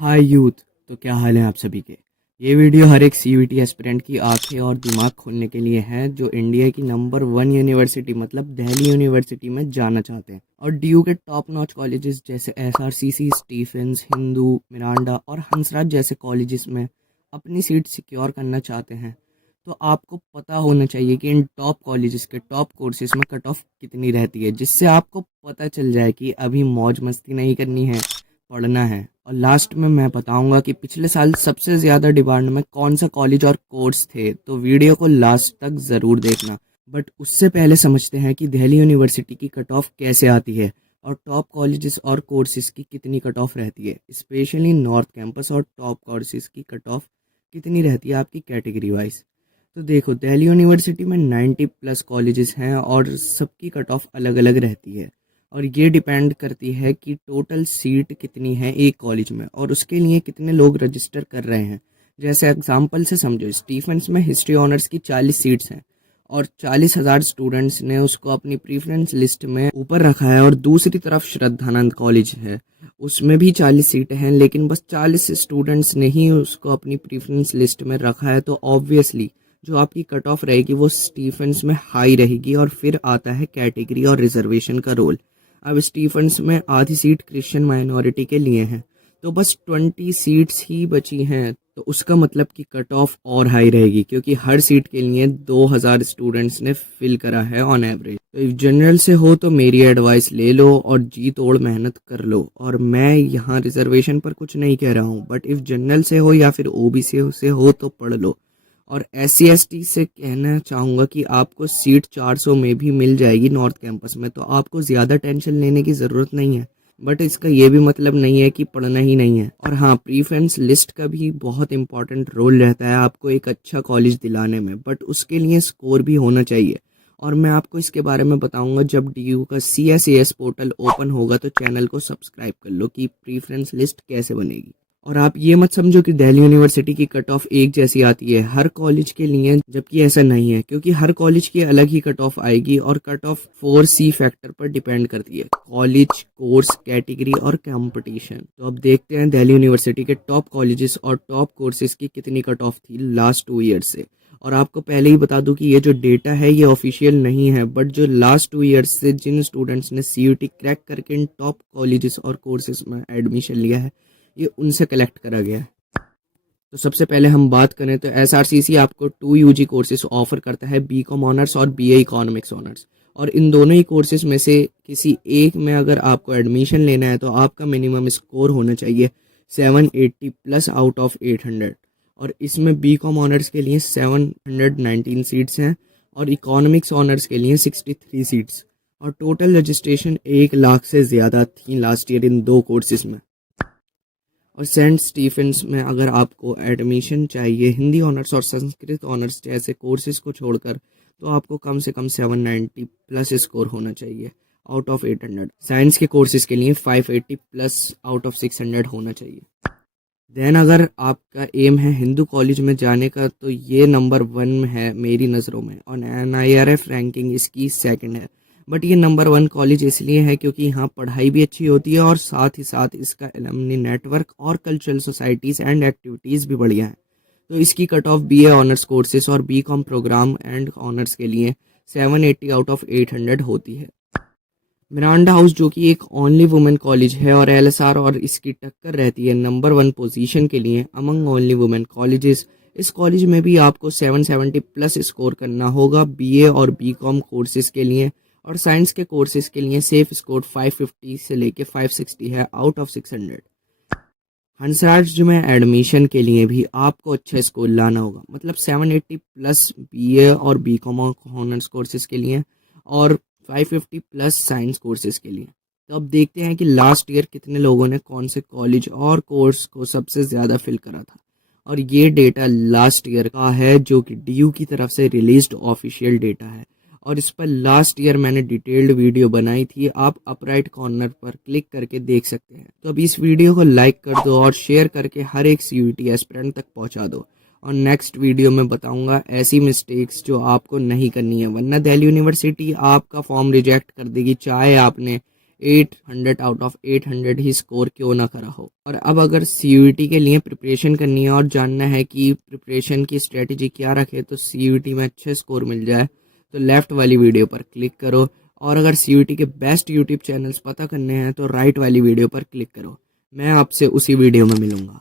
हाय youth. तो क्या हाल है आप सभी के। ये वीडियो हर एक सीयूईटी एस्पिरेंट की आंखें और दिमाग खोलने के लिए है जो इंडिया की नंबर 1 यूनिवर्सिटी मतलब दिल्ली यूनिवर्सिटी में जाना चाहते हैं और डीयू के टॉप नॉच कॉलेजेस जैसे एसआरसीसी, स्टीफेंस, हिंदू, मिरांडा और हंसराज जैसे कॉलेजेस में अपनी सीट सिक्योर करना चाहते हैं। तो आपको पता होना चाहिए कि इन टॉप कॉलेजेस के टॉप कोर्सेज में कट ऑफ कितनी रहती है, जिससे आपको पता चल जाए कि अभी मौज मस्ती नहीं करनी है, पढ़ना है। और लास्ट में मैं बताऊंगा कि पिछले साल सबसे ज़्यादा डिमांड में कौन सा कॉलेज और कोर्स थे, तो वीडियो को लास्ट तक ज़रूर देखना। बट उससे पहले समझते हैं कि दिल्ली यूनिवर्सिटी की कट ऑफ कैसे आती है और टॉप कॉलेजेस और कोर्सेज की कितनी कट ऑफ रहती है, स्पेशली नॉर्थ कैंपस और टॉप कोर्सेज की कट ऑफ कितनी रहती है आपकी कैटेगरी वाइज। तो देखो, दिल्ली यूनिवर्सिटी में 90 प्लस कॉलेजेस हैं और सबकी कट ऑफ अलग अलग रहती है और ये डिपेंड करती है कि टोटल सीट कितनी है एक कॉलेज में और उसके लिए कितने लोग रजिस्टर कर रहे हैं। जैसे एग्जांपल से समझो, स्टीफेंस में हिस्ट्री ऑनर्स की 40 सीट्स हैं और 40,000 स्टूडेंट्स ने उसको अपनी प्रीफरेंस लिस्ट में ऊपर रखा है। और दूसरी तरफ श्रद्धानंद कॉलेज है, उसमें भी 40 सीटें हैं लेकिन बस 40 स्टूडेंट्स ने ही उसको अपनी प्रीफरेंस लिस्ट में रखा है। तो ऑब्वियसली जो आपकी कट ऑफ रहेगी वो स्टीफेंस में हाई रहेगी। और फिर आता है कैटेगरी और रिजर्वेशन का रोल। अब स्टीफेंस में आधी सीट क्रिश्चियन माइनॉरिटी के लिए हैं, तो बस 20 सीट्स ही बची हैं, तो उसका मतलब कि कट ऑफ और हाई रहेगी क्योंकि हर सीट के लिए 2000 स्टूडेंट्स ने फिल करा है ऑन एवरेज। तो इफ जनरल से हो तो मेरी एडवाइस ले लो और जी तोड़ मेहनत कर लो। और मैं यहाँ रिजर्वेशन पर कुछ नहीं कह रहा हूँ, बट इफ जनरल से हो या फिर ओबीसी से हो तो पढ़ लो। और SC ST से कहना चाहूँगा कि आपको सीट 400 में भी मिल जाएगी नॉर्थ कैंपस में, तो आपको ज़्यादा टेंशन लेने की ज़रूरत नहीं है। बट इसका ये भी मतलब नहीं है कि पढ़ना ही नहीं है। और हाँ, प्रीफरेंस लिस्ट का भी बहुत इंपॉर्टेंट रोल रहता है आपको एक अच्छा कॉलेज दिलाने में, बट उसके लिए स्कोर भी होना चाहिए। और मैं आपको इसके बारे में बताऊंगा जब DU का CSAS पोर्टल ओपन होगा, तो चैनल को सब्सक्राइब कर लो कि प्रीफरेंस लिस्ट कैसे बनेगी। और आप ये मत समझो कि दिल्ली यूनिवर्सिटी की कट ऑफ एक जैसी आती है हर कॉलेज के लिए, जबकि ऐसा नहीं है क्योंकि हर कॉलेज की अलग ही कट ऑफ आएगी और कट ऑफ 4C फैक्टर पर डिपेंड करती है, कॉलेज, कोर्स, कैटेगरी और कंपटीशन। तो अब देखते हैं दिल्ली यूनिवर्सिटी के टॉप कॉलेजेस और टॉप कोर्सेज की कितनी कट ऑफ थी लास्ट 2 ईयर्स से। और आपको पहले ही बता दूं कि ये जो डेटा है ये ऑफिशियल नहीं है, बट जो लास्ट 2 ईयर्स से जिन स्टूडेंट्स ने CUT क्रैक करके इन टॉप कॉलेजेस और कोर्सेज में एडमिशन लिया है, ये उनसे कलेक्ट करा गया है। तो सबसे पहले हम बात करें तो SRCC आपको 2 UG कोर्सेज ऑफर करता है, BCom ऑनर्स और BA इकोनॉमिक्स ऑनर्स। और इन दोनों ही कोर्सेज में से किसी एक में अगर आपको एडमिशन लेना है तो आपका मिनिमम स्कोर होना चाहिए 780 प्लस आउट ऑफ 800। और इसमें BCom ऑनर्स के लिए 719 सीट्स हैं और इकोनॉमिक्स ऑनर्स के लिए 63 सीट्स। और टोटल रजिस्ट्रेशन 1 लाख से ज़्यादा थी लास्ट ईयर इन दो कोर्सेज में। और सेंट स्टीफेंस में अगर आपको एडमिशन चाहिए हिंदी ऑनर्स और संस्कृत ऑनर्स जैसे कोर्सेज को छोड़कर, तो आपको कम से कम 790 प्लस स्कोर होना चाहिए आउट ऑफ 800। साइंस के कोर्सेज के लिए 580 प्लस आउट ऑफ 600 होना चाहिए। देन अगर आपका एम है हिंदू कॉलेज में जाने का, तो ये नंबर 1 में है मेरी नज़रों में और NIRF रैंकिंग इसकी सेकंड है। बट ये नंबर 1 कॉलेज इसलिए है क्योंकि यहाँ पढ़ाई भी अच्छी होती है और साथ ही साथ इसका एलुमनी नेटवर्क और कल्चरल सोसाइटीज़ एंड एक्टिविटीज़ भी बढ़िया हैं। तो इसकी cut off BA honours courses और BCom प्रोग्राम एंड ऑनर्स के लिए 780 आउट ऑफ 800 होती है। मिरांडा हाउस जो कि एक ओनली वुमेन कॉलेज है और LSR और इसकी टक्कर रहती है नंबर 1 पोजीशन के लिए अमंग ओनली वुमेन कॉलेजेस। इस कॉलेज में भी आपको 770 प्लस स्कोर करना होगा BA और BCom कोर्सेज के लिए। और साइंस के कोर्सेज के लिए सेफ स्कोर 550 से लेके 560 है आउट ऑफ 600। हंसराज में एडमिशन के लिए भी आपको अच्छा स्कोर लाना होगा, मतलब 780 प्लस BA और BCom ऑनर्स कोर्सेज के लिए और 550 प्लस साइंस कोर्सेज के लिए। तो अब देखते हैं कि लास्ट ईयर कितने लोगों ने कौन से कॉलेज और कोर्स को सबसे ज़्यादा फिल करा था। और ये डेटा लास्ट ईयर का है जो कि DU की तरफ से रिलीज्ड ऑफिशियल डेटा है और इस पर लास्ट ईयर मैंने डिटेल्ड वीडियो बनाई थी, आप अपराइट कॉर्नर पर क्लिक करके देख सकते हैं। तो अब इस वीडियो को लाइक कर दो और शेयर करके हर एक CUT एस्पिरेंट तक पहुंचा दो। और नेक्स्ट वीडियो में बताऊंगा ऐसी मिस्टेक्स जो आपको नहीं करनी है, वरना दिल्ली यूनिवर्सिटी आपका फॉर्म रिजेक्ट कर देगी, चाहे आपने 800 आउट ऑफ 800 ही स्कोर क्यों ना करा हो। और अब अगर CUET के लिए प्रिपरेशन करनी है और जानना है कि प्रिपरेशन की स्ट्रेटजी क्या रखे तो CUET में अच्छे स्कोर मिल जाए, तो लेफ़्ट वाली वीडियो पर क्लिक करो। और अगर CUET के बेस्ट यूट्यूब चैनल्स पता करने हैं तो राइट वाली वीडियो पर क्लिक करो। मैं आपसे उसी वीडियो में मिलूँगा।